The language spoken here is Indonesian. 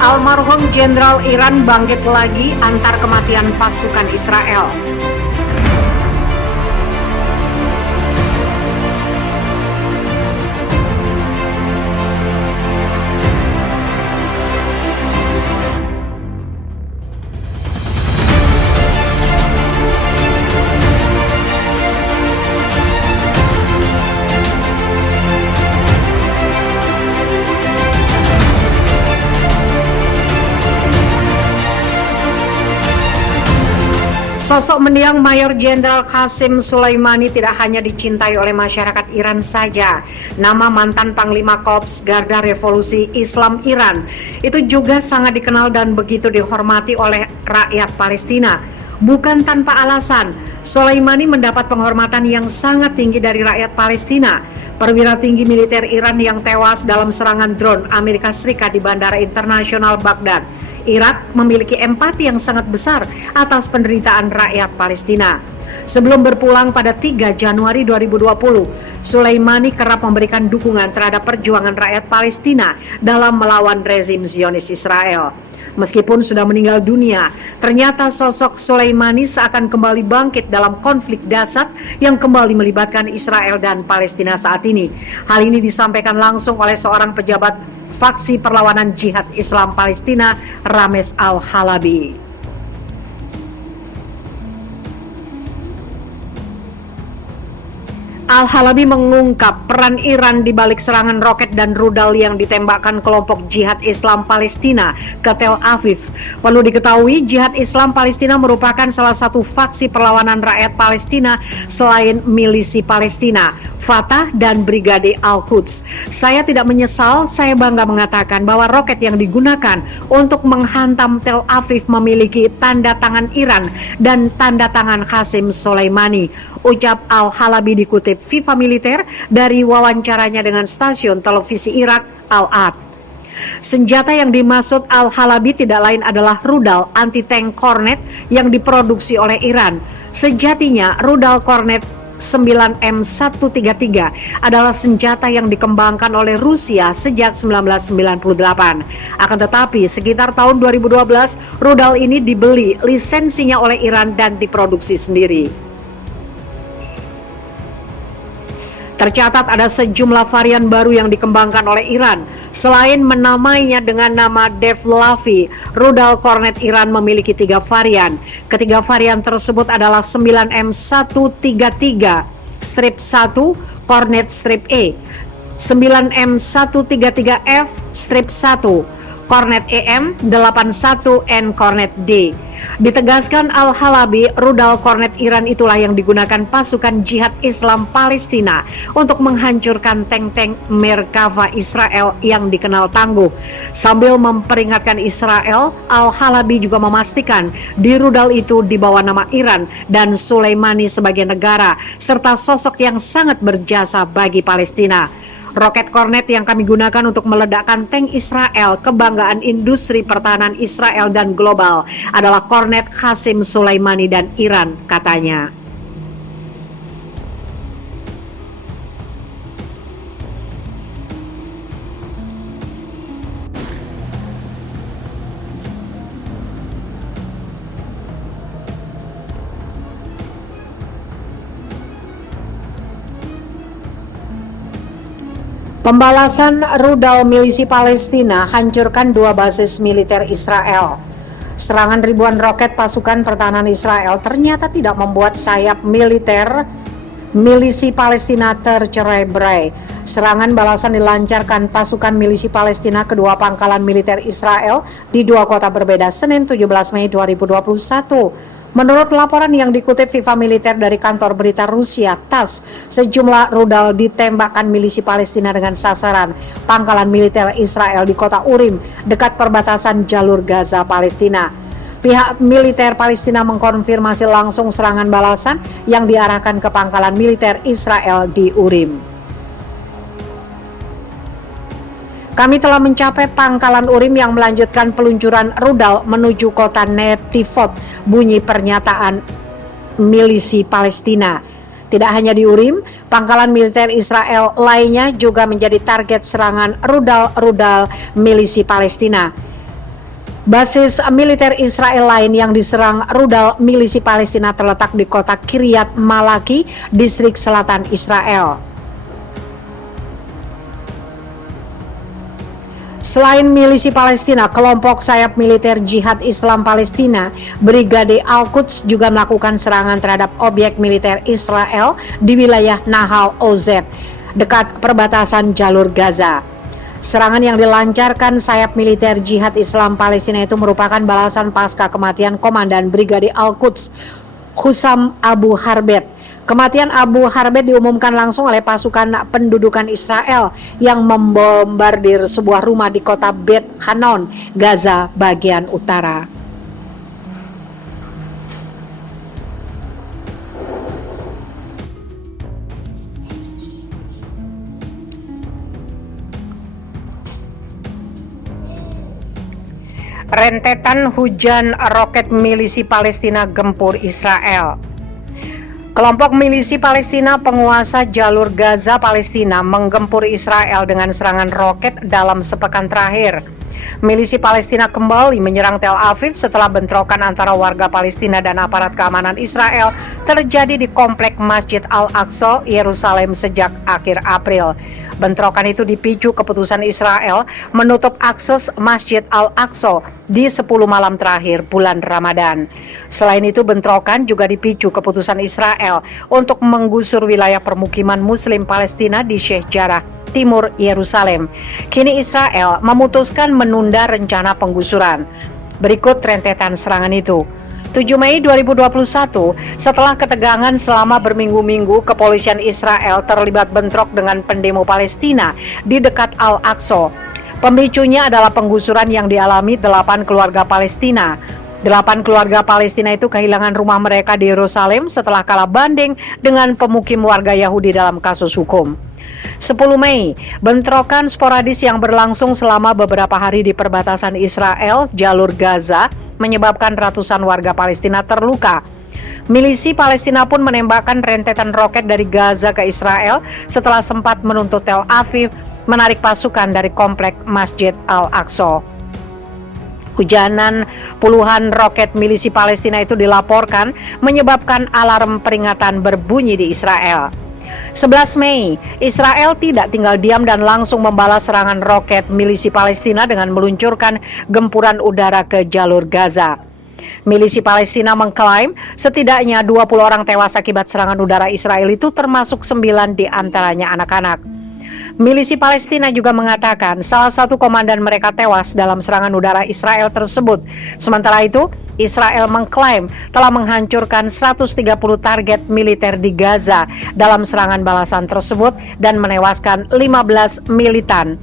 Almarhum Jenderal Iran bangkit lagi antar kematian pasukan Israel. Sosok mendiang Mayor Jenderal Qasem Soleimani tidak hanya dicintai oleh masyarakat Iran saja. Nama mantan Panglima Korps Garda Revolusi Islam Iran itu juga sangat dikenal dan begitu dihormati oleh rakyat Palestina. Bukan tanpa alasan, Soleimani mendapat penghormatan yang sangat tinggi dari rakyat Palestina. Perwira tinggi militer Iran yang tewas dalam serangan drone Amerika Serikat di Bandara Internasional Baghdad, Irak, memiliki empati yang sangat besar atas penderitaan rakyat Palestina. Sebelum berpulang pada 3 Januari 2020, Soleimani kerap memberikan dukungan terhadap perjuangan rakyat Palestina dalam melawan rezim Zionis Israel. Meskipun sudah meninggal dunia, ternyata sosok Soleimani seakan kembali bangkit dalam konflik dahsyat yang kembali melibatkan Israel dan Palestina saat ini. Hal ini disampaikan langsung oleh seorang pejabat faksi perlawanan Jihad Islam Palestina, Rames Al-Halabi. Al-Halabi mengungkap peran Iran di balik serangan roket dan rudal yang ditembakkan kelompok Jihad Islam Palestina ke Tel Aviv. Perlu diketahui, Jihad Islam Palestina merupakan salah satu faksi perlawanan rakyat Palestina selain milisi Palestina, Fatah dan Brigade Al-Quds. Saya tidak menyesal, saya bangga mengatakan bahwa roket yang digunakan untuk menghantam Tel Aviv memiliki tanda tangan Iran dan tanda tangan Qasem Soleimani, ucap Al-Halabi dikutip Viva Militer dari wawancaranya dengan stasiun televisi Irak Al-Ad. Senjata yang dimaksud Al-Halabi tidak lain adalah rudal anti-tank Kornet yang diproduksi oleh Iran. Sejatinya rudal Kornet 9M133 adalah senjata yang dikembangkan oleh Rusia sejak 1998. Akan tetapi sekitar tahun 2012 rudal ini dibeli lisensinya oleh Iran dan diproduksi sendiri. Tercatat ada sejumlah varian baru yang dikembangkan oleh Iran. Selain menamainya dengan nama Devlavi, rudal Kornet Iran memiliki 3 varian. Ketiga varian tersebut adalah 9M133-1 Kornet Strip E, 9M133F-1 Kornet EM, 81N Kornet D. Ditegaskan Al-Halabi, rudal Kornet Iran itulah yang digunakan pasukan Jihad Islam Palestina untuk menghancurkan tank-tank Merkava Israel yang dikenal tangguh. Sambil memperingatkan Israel, Al-Halabi juga memastikan di rudal itu dibawa nama Iran dan Soleimani sebagai negara, serta sosok yang sangat berjasa bagi Palestina. Roket Kornet yang kami gunakan untuk meledakkan tank Israel, kebanggaan industri pertahanan Israel dan global, adalah Kornet Qasem Soleimani dan Iran, katanya. Pembalasan rudal milisi Palestina hancurkan 2 basis militer Israel. Serangan ribuan roket pasukan pertahanan Israel ternyata tidak membuat sayap militer milisi Palestina tercerai-berai. Serangan balasan dilancarkan pasukan milisi Palestina ke 2 pangkalan militer Israel di 2 kota berbeda Senin 17 Mei 2021. Menurut laporan yang dikutip Viva Militer dari kantor berita Rusia TASS, sejumlah rudal ditembakkan milisi Palestina dengan sasaran pangkalan militer Israel di kota Urim, dekat perbatasan jalur Gaza Palestina. Pihak militer Palestina mengkonfirmasi langsung serangan balasan yang diarahkan ke pangkalan militer Israel di Urim. Kami telah mencapai pangkalan Urim yang melanjutkan peluncuran rudal menuju kota Netivot, bunyi pernyataan milisi Palestina. Tidak hanya di Urim, pangkalan militer Israel lainnya juga menjadi target serangan rudal-rudal milisi Palestina. Basis militer Israel lain yang diserang rudal milisi Palestina terletak di kota Kiryat Malaki, distrik selatan Israel. Selain milisi Palestina, kelompok sayap militer Jihad Islam Palestina, Brigade Al-Quds juga melakukan serangan terhadap objek militer Israel di wilayah Nahal Oz, dekat perbatasan jalur Gaza. Serangan yang dilancarkan sayap militer Jihad Islam Palestina itu merupakan balasan pasca kematian Komandan Brigade Al-Quds, Hussam Abu Harbet. Kematian Abu Harbet diumumkan langsung oleh pasukan pendudukan Israel yang membombardir sebuah rumah di kota Bet Hanon, Gaza bagian utara. Rentetan hujan roket milisi Palestina gempur Israel. Kelompok milisi Palestina penguasa jalur Gaza Palestina menggempur Israel dengan serangan roket dalam sepekan terakhir. Milisi Palestina kembali menyerang Tel Aviv setelah bentrokan antara warga Palestina dan aparat keamanan Israel terjadi di komplek Masjid Al-Aqsa, Yerusalem sejak akhir April. Bentrokan itu dipicu keputusan Israel menutup akses Masjid Al-Aqsa di 10 malam terakhir bulan Ramadan. Selain itu, bentrokan juga dipicu keputusan Israel untuk menggusur wilayah permukiman Muslim Palestina di Sheikh Jarrah, timur Yerusalem. Kini Israel memutuskan menunda rencana penggusuran. Berikut rentetan serangan itu. 7 Mei 2021, setelah ketegangan selama berminggu-minggu, kepolisian Israel terlibat bentrok dengan pendemo Palestina di dekat Al-Aqsa. Pemicunya adalah penggusuran yang dialami 8 keluarga Palestina. 8 keluarga Palestina itu kehilangan rumah mereka di Yerusalem setelah kalah banding dengan pemukim warga Yahudi dalam kasus hukum. 10 Mei, bentrokan sporadis yang berlangsung selama beberapa hari di perbatasan Israel, jalur Gaza, menyebabkan ratusan warga Palestina terluka. Milisi Palestina pun menembakkan rentetan roket dari Gaza ke Israel setelah sempat menuntut Tel Aviv menarik pasukan dari komplek Masjid Al-Aqsa. Hujanan puluhan roket milisi Palestina itu dilaporkan menyebabkan alarm peringatan berbunyi di Israel. 11 Mei, Israel tidak tinggal diam dan langsung membalas serangan roket milisi Palestina dengan meluncurkan gempuran udara ke jalur Gaza. Milisi Palestina mengklaim setidaknya 20 orang tewas akibat serangan udara Israel itu, termasuk 9 di antaranya anak-anak. Milisi Palestina juga mengatakan salah satu komandan mereka tewas dalam serangan udara Israel tersebut. Sementara itu, Israel mengklaim telah menghancurkan 130 target militer di Gaza dalam serangan balasan tersebut dan menewaskan 15 militan.